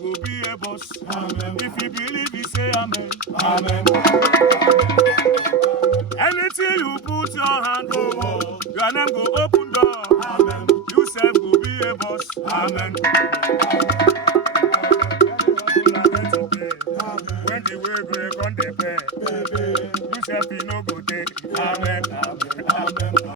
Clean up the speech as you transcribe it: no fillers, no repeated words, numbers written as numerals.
Go be a boss. Amen. If you believe, you say amen. Amen. Anything you put your hand over, your name go open door. Amen. You self go be a boss. Amen. When the way break on the bed, you self you no go take. Amen. Amen. Amen.